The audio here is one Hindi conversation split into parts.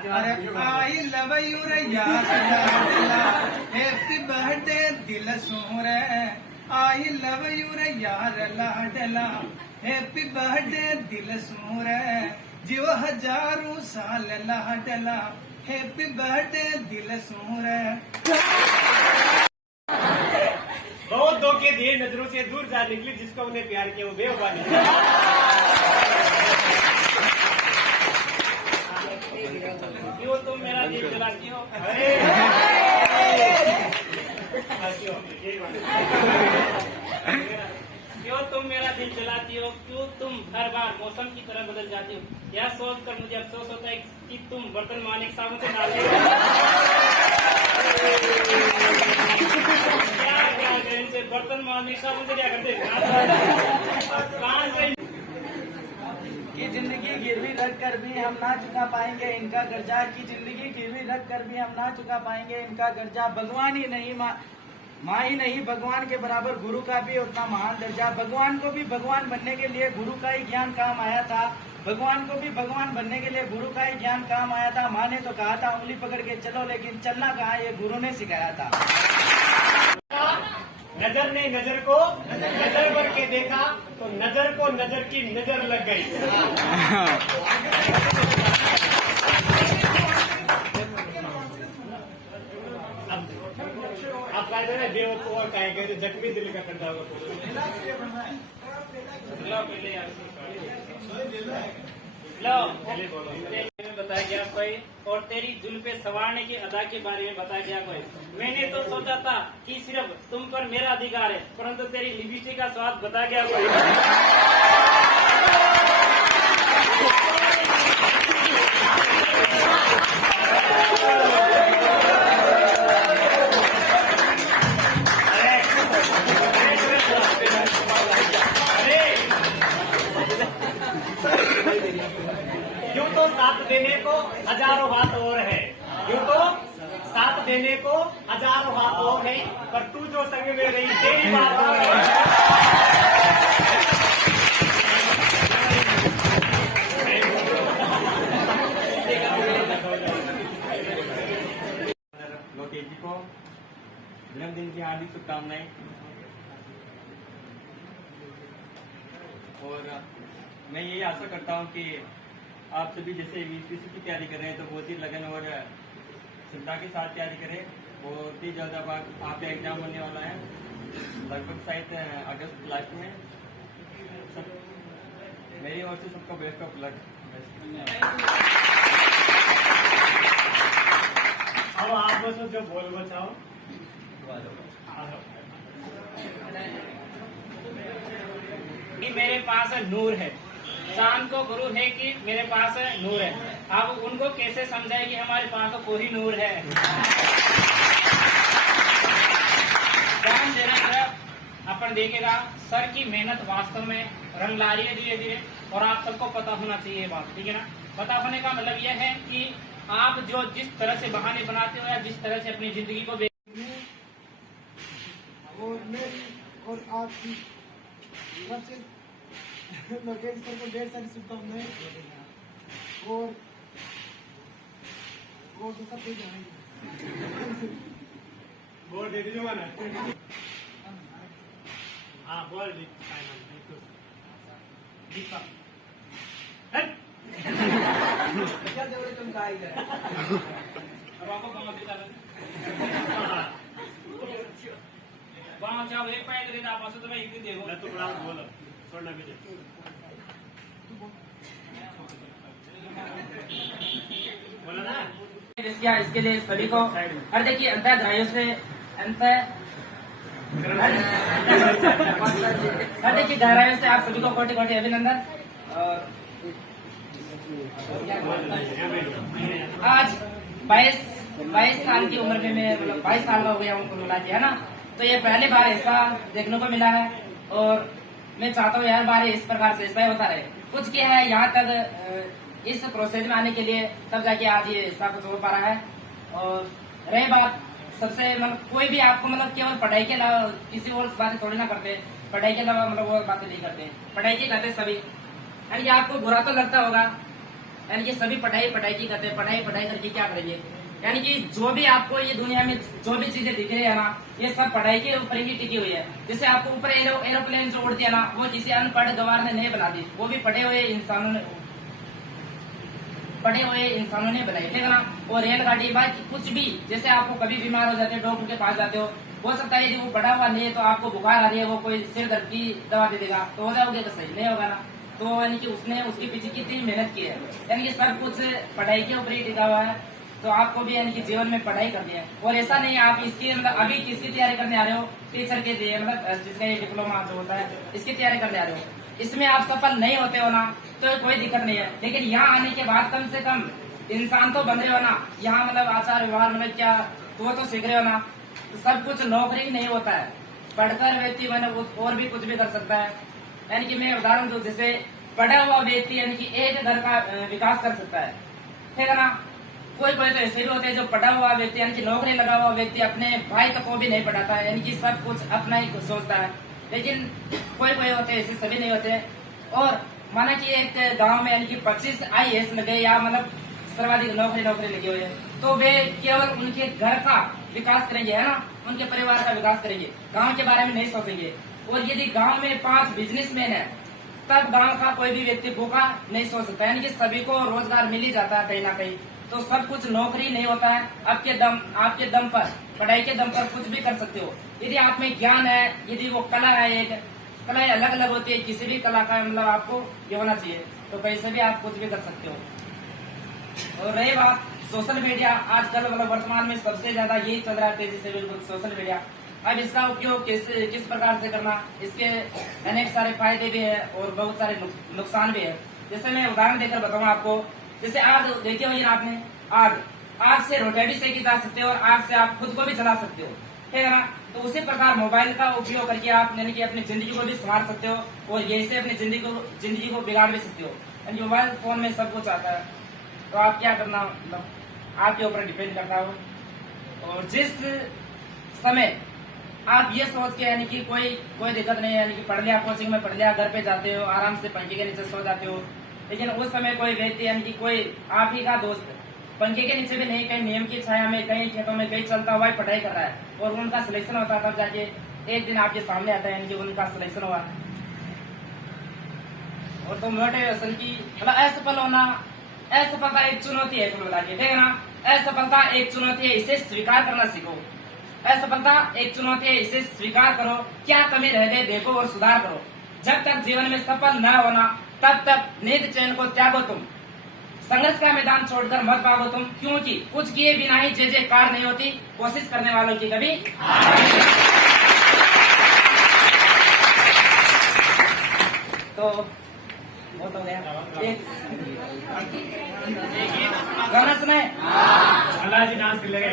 आई लव यू रैया हैप्पी बर्थडे दिल सोर आई लव यू रैया लाडला हैप्पी बर्थडे दिल सोर जीव हजारों साल लाडला हैप्पी बर्थडे दिल सोर। बहुत धोखे दिए, नजरों से दूर जा निकली, जिसको उन्हें प्यार किया वो बेवफा निकली। क्यों तुम मेरा दिल जलाती हो? क्यों तुम मेरा दिल जलाती हो? क्यों तुम हर बार मौसम की तरह बदल जाती हो? यह सोच कर मुझे अफसोस होता है कि तुम बर्तन मारने के साबुन से डालते हो। बर्तन मारने का साबुन से क्या करते कि जिंदगी गिरवी रख कर भी हम ना चुका पाएंगे इनका कर्जा, की जिंदगी गिरवी रख कर भी हम ना चुका पाएंगे इनका कर्जा। भगवान ही नहीं माँ ही नहीं, भगवान के बराबर गुरु का भी उतना महान दर्जा। भगवान को भी भगवान बनने के लिए गुरु का ही ज्ञान काम आया था, भगवान को भी भगवान बनने के लिए गुरु का ही ज्ञान काम आया था। माँ ने तो कहा था उंगली पकड़ के चलो, लेकिन चलना कहाँ ये गुरु ने सिखाया था। नजर ने नजर को नजर भर के देखा तो नजर को नजर की नजर लग गई। आप कह रहे बेवकूफ और कहेंगे जख्मी दिल का करता होगा। बताया गया कोई, और तेरी जुल्फे संवारने की अदा के बारे में बताया गया कोई। मैंने तो सोचा था कि सिर्फ तुम पर मेरा अधिकार है, परंतु तेरी लिपस्टिक का स्वाद बता गया कोई। यूं तो साथ देने को हजारों हाथ और है, यूं तो साथ देने को हजारों हाथ और है, पर तू जो संग में रही तेरी बात और है। लोकेश जी को जन्मदिन की हार्दिक शुभकामनाएं। और मैं यही आशा करता हूं कि आप सभी जैसे यूपीएससी की तैयारी कर रहे हैं तो बहुत ही लगन और श्रद्धा के साथ तैयारी करें। बहुत ही ज़्यादा आपका एग्जाम होने वाला है, लगभग शायद अगस्त लास्ट में। सब मेरी ओर से सबका बेस्ट ऑफ लक। अब आप बस जो बोल बचाओ। मेरे पास नूर है, चांद को गुरु है कि मेरे पास नूर है। अब उनको कैसे समझाए कि हमारे पास तो कोई नूर है। ध्यान देना तरफ अपन देखेगा, सर की मेहनत वास्तव में रंग ला रही है धीरे धीरे, और आप सबको पता होना चाहिए बात, ठीक है ना। पता होने का मतलब यह है कि आप जो जिस तरह से बहाने बनाते हो या जिस तरह से अपनी जिंदगी को और आपकी लोकेश सर को ढेर सारी शुभकामनाएं, और तो सब कुछ बोल दे दीजिए माना। हाँ बोल क्या जरूरत तुम का अब आपको वहाँ जाओ, एक पैक देता आप तो मैं एक दिन देखो तो बड़ा बोलो छोड़ना भी बोला ना। इसके लिए सभी को, और देखिए अंतर्ग्राहियों से देखिए गहराइयों से आप सभी को कोटि कोटि अभिनंदन। आज 22 साल की उम्र में मैं मतलब 22 साल का हो गया हूँ कुल मिला के, है ना। तो ये पहली बार ऐसा देखने को मिला है, और मैं चाहता हूँ यार बार इस प्रकार से ऐसा ही होता रहे। कुछ क्या है यहाँ तक इस प्रोसेस में आने के लिए, तब जाके आज ये ऐसा कुछ हो पा रहा है। और रही बात सबसे मतलब कोई भी आपको मतलब केवल पढ़ाई के अलावा किसी और बातें थोड़ी ना करते, पढ़ाई के अलावा मतलब वो बातें नहीं करते, पढ़ाई की करते सभी। यानी आपको बुरा तो लगता होगा, यानी कि सभी पढ़ाई पढ़ाई की करते हैं, पढ़ाई पढ़ाई करके क्या करेंगे। यानी कि जो भी आपको ये दुनिया में जो भी चीजें दिख रही है ना, ये सब पढ़ाई के ऊपर ही टिकी हुई है। जैसे आपको ऊपर एरोप्लेन जो उड़ती है ना, वो किसी अनपढ़ गवार ने नहीं बना दी, वो भी पढ़े हुए इंसानों ने बनाई, ठीक है ना। और रेलगाड़ी बाकी कुछ भी, जैसे आपको कभी बीमार हो जाते हो, डॉक्टर के पास जाते हो सकता है यदि वो पढ़ा हुआ नहीं है तो आपको बुखार आ रही है, वो कोई सिर दर्द की दवा दे देगा तो हो जाओगे, तो सही नहीं होगा ना। तो यानी कि उसने उसके पीछे कितनी मेहनत की है, यानी कि सब कुछ पढ़ाई के ऊपर ही टिका हुआ है। तो आपको भी यानी कि जीवन में पढ़ाई करनी है। और ऐसा नहीं है आप इसकी मतलब अभी किसकी तैयारी करने आ रहे हो, टीचर के लिए, मतलब जिसका ये डिप्लोमा जो होता है इसकी तैयारी करने आ रहे हो, इसमें आप सफल नहीं होते हो ना तो कोई दिक्कत नहीं है। लेकिन यहाँ आने के बाद कम से कम इंसान तो बन रहे हो ना, यहाँ मतलब आचार व्यवहार मतलब क्या तो सीख रहे हो ना। तो सब कुछ नौकरी ही नहीं होता है, पढ़कर व्यक्ति मतलब और भी कुछ भी कर सकता है। यानी कि मैं उदाहरण दूं, जैसे पढ़ा हुआ व्यक्ति यानी कि एक घर का विकास कर सकता है, ठीक है ना। कोई तो ऐसे भी होते हैं जो पढ़ा हुआ व्यक्ति यानी कि नौकरी लगा हुआ व्यक्ति अपने भाई तक को भी नहीं पढ़ाता है, यानी कि सब कुछ अपना ही सोचता है। लेकिन कोई होते हैं ऐसे, सभी नहीं होते। और माना कि एक गांव में यानी कि 25 IAS लगे या मतलब सर्वाधिक नौकरी लगी हुई है, तो वे केवल उनके घर का विकास करेंगे, है ना, उनके परिवार का विकास करेंगे, गांव के बारे में नहीं सोचेंगे। और यदि गांव में 5 बिजनेसमैन है तब गांव का कोई भी व्यक्ति भूखा नहीं सो सकता, यानी कि सभी को रोजगार मिल ही जाता है कहीं ना कहीं। तो सब कुछ नौकरी नहीं होता है, आपके दम पर, पढ़ाई के दम पर कुछ भी कर सकते हो। यदि आप में ज्ञान है, यदि वो कला है, एक कला अलग अलग होती है, किसी भी कला का मतलब आपको ये होना चाहिए, तो कहीं से भी आप कुछ भी कर सकते हो। और रही बात सोशल मीडिया, आजकल मतलब वर्तमान में सबसे ज्यादा यही चल रहा है तेजी से, बिल्कुल सोशल मीडिया। अब इसका उपयोग किस प्रकार से करना, इसके अनेक सारे फायदे भी है और बहुत सारे नुकसान भी है। जैसे मैं उदाहरण देकर बताऊँ आपको, जैसे आग देखी होगी ना आपने, आग से रोटी भी सेकी जा सकते हो और आग से आप खुद को भी जला सकते हो, ठीक है ना। तो उसी प्रकार मोबाइल का उपयोग करके आप यानी कि अपनी जिंदगी को भी संवार सकते हो और यही से अपनी जिंदगी को बिगाड़ भी सकते हो। यानी मोबाइल फोन में सब कुछ आता है, तो आप क्या करना मतलब आपके ऊपर डिपेंड करता हो। और जिस समय आप ये सोच के यानी कि कोई दिक्कत नहीं है, यानी कि पढ़ लिया, कोचिंग में पढ़ लिया, घर पे जाते हो आराम से पंखे के नीचे सो जाते हो, लेकिन उस समय कोई व्यक्ति यानी कि कोई आप ही का दोस्त पंखे के नीचे भी नहीं, कहीं नियम की छाया में, कहीं खेतों में, कहीं चलता हुआ पढ़ाई कर रहा है और उनका सिलेक्शन होता है, तब जाके एक दिन आपके सामने आता है यानी कि उनका सिलेक्शन हुआ। और तो मोटिवेशन की मतलब असफलता एक चुनौती है, ठीक है ना। असफलता एक चुनौती है, इसे स्वीकार करना सीखो। असफलता एक चुनौती है, इसे स्वीकार करो, क्या कमी रह गई देखो और सुधार करो। जब तक जीवन में सफल न होना तब तक नींद चैन को त्यागो तुम, संघर्ष का मैदान छोड़कर मत भागो तुम, क्योंकि कुछ किए बिना ही जय जयकार नहीं होती, कोशिश करने वालों की कभी। तो बहुत हो गया, एक गाना सुनाए, डांस कर लेगा।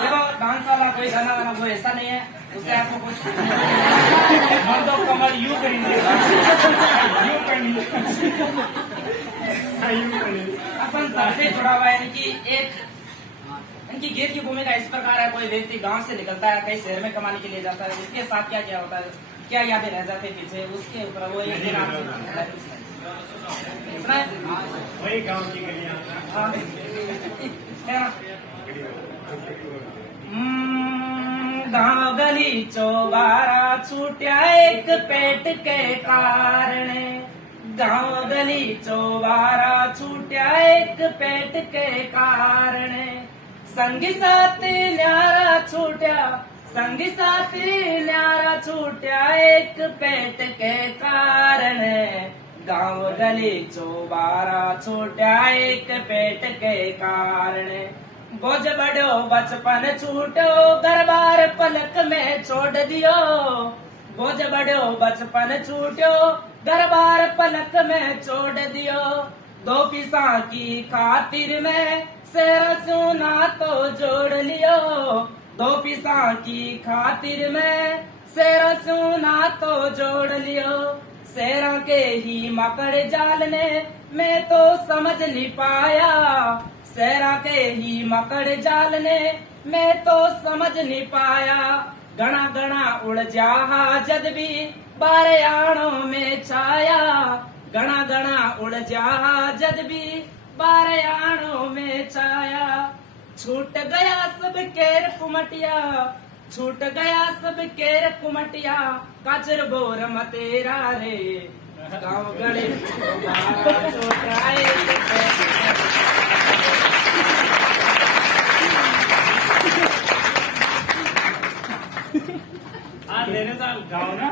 देखो डांस वाला कोई गाना वो ऐसा नहीं है, उससे आपको कुछ मर्दों कमर यूं करेंगे, अपन सबसे जुड़ा हुआ है, यानी कि इनकी गीत की भूमिका इस प्रकार है, कोई व्यक्ति गांव से निकलता है, कहीं शहर में कमाने के लिए जाता है, उसके साथ क्या क्या होता है, क्या यादें रह जाती है पीछे, उसके ऊपर वो एक दिन वही गाँव की गलियां। गाँव गली चौबारा छूटा एक पेट के कारण, गाँव गली चौबारा छूटा एक पेट के कारण, संगी साथी न्यारा छूटा, संगी साथी न्यारा छूटा एक पेट के कारण, गाँव गली चौबारा छूटा एक पेट के कारण, बोझ बड़ो बचपन छूटो घर बार पलक में छोड़ दियो, बोझ बड़ो बचपन छूटो घर बार पलक में छोड़ दियो, दो पिसा की खातिर में शेर सोना तो जोड़ लियो, दो पिसा की खातिर में शेर सोना तो जोड़ लियो, शेरों के ही मकड़ जाल ने मैं तो समझ नहीं पाया, शेरा के ही मकड़ जाल ने मैं तो समझ नहीं पाया, गणा गणा उड़ जा जद भी बारयाणों में छाया, घना घना उड़ जा जद भी बारयानों में छाया, छूट गया सब केर कुमटिया, छूट गया सब केर कुमटिया, काचर बोर मतेरा रे गाँव गले चोटाए। लेने साल गाँव ना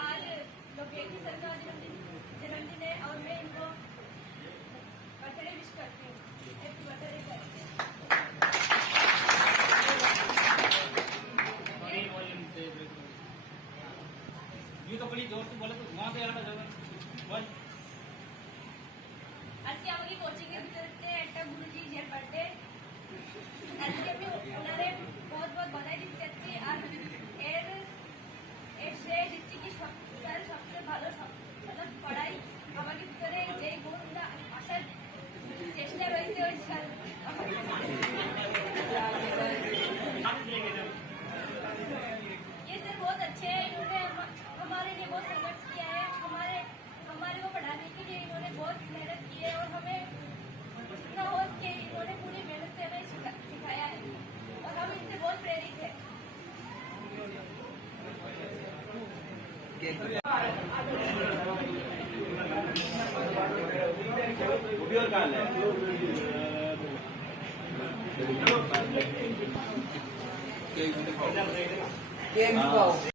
आज लोकेश जी सर का जन्मदिन है और मैं इनको बर्थडे विश करती हूँ। Happy birthday sir. ये तो बड़ी जोर से बोले तो वहाँ से आना जरूर बोल। আজকে আমাকে কোচিং এর ভিতরে একটা গুরুজি যে বার্থডে আজকে আমি ওনারে বহুত বহুত বধাই দিতে চাচ্ছি আর এর শ্রেয় দিচ্ছি কি স্যার সবচেয়ে ভালো সব পড়াই আমাকে ভিতরে যেই গুণটা আসার চেষ্টা রয়েছে ওই স্যার ये सर बहुत अच्छे हैं। इन्होंने हमारे लिए बहुत संघर्ष किया है। हमारे को पढ़ाने के लिए इन्होंने बहुत मेहनत की है और हमें जितना हो सके इन्होंने पूरी मेहनत से हमें सिखाया है और हम इनसे बहुत प्रेरित हैं। केक